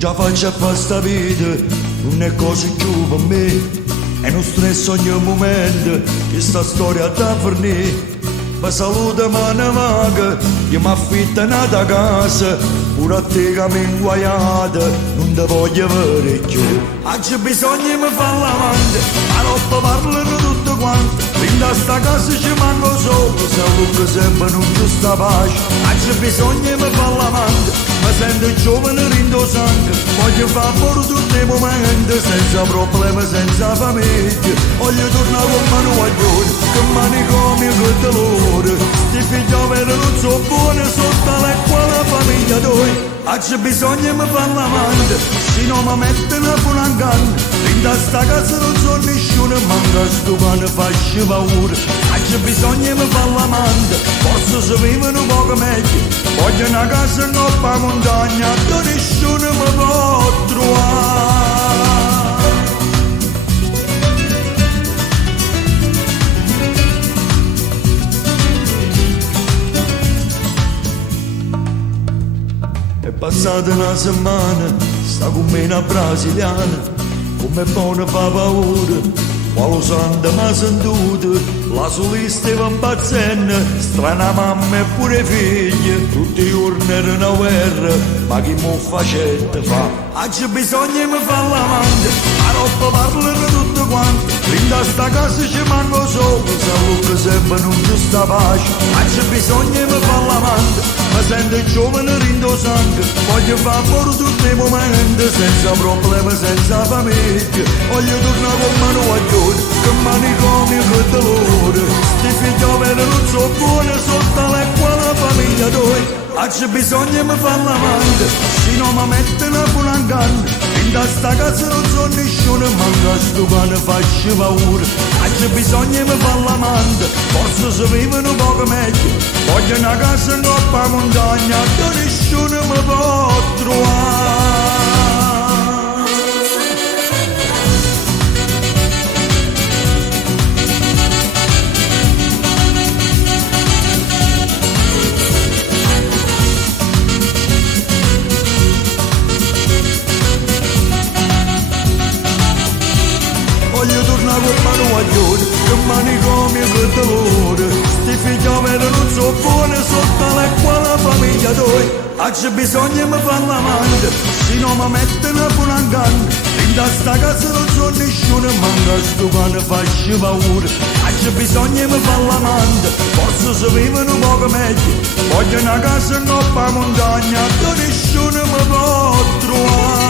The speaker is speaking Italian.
già faccio questa vita, non è cosa più per me. E non stress ogni momento, questa storia da fornire. Mi saluta mano vaga, io mi affitto nata casa, pure a te che mi inguaiata, non ti voglio avere più. Oggi bisogna mi fare l'amante, a notte parlano tutto quanto, quindi a sta casa ci manco solo, se Luca sempre non giusta pace. Oggi bisogna mi fare l'amante, mi sento giovane rindo sangue, voglio fare fuori tutti i momenti, senza problemi, senza famiglia, voglio tornare con mano guaglione, che manicomi che dolore. Sti figlioli non so buoni sotto l'acqua la famiglia tua. Oggi bisogna mi fare l'amante, se non mi mettono pure un canno. In sta casa non so nessuno, manca sto cane faccio paura. Oggi bisogna mi fare l'amante, forse se vivono poco meglio. Voglio una casa in coppa montagna, dove nessuno mi può trovare. È passata una settimana, sta con me una brasiliana, come buona fa paura, quale santa m'ha sentito, la solista va impazzendo, strana mamma e pure figlie, tutti i giorni era una guerra, ma chi mo facette fa? Oggi bisogna mi fare l'amante, a notte parlano tutto quanto, quindi a sta casa ci manco solo, se Luca sempre non giusta pace. Oggi bisogna mi fare l'amante, mi sento giovane rindo sangue, voglio fare fuori tutti i momenti, senza problemi, senza famiglia, voglio tornare con mano guaglione, che manicomi che dolore. Sti figlioli non so buoni sotto l'acqua la famiglia tua. Oggi bisogna mi fare l'amante, se non mi mettono pure un canno. In sta casa non so nessuno, manca sto cane faccio paura. Oggi bisogna mi fare l'amante, forse se vivono poco meglio. Voglio una casa in coppa montagna, dove nessuno mi può trovare. Voglio tornare con mano guaglione, che manicomi che dolore. Sti figlioli non so buoni sotto l'acqua la famiglia tua. Oggi bisogna mi fare l'amante, se non mi mettono pure un canno. In sta casa non so nessuno, manca sto cane faccio paura. Oggi bisogna mi fare l'amante, forse se vivono poco meglio. Voglio una casa in coppa montagna, dove nessuno mi può trovare.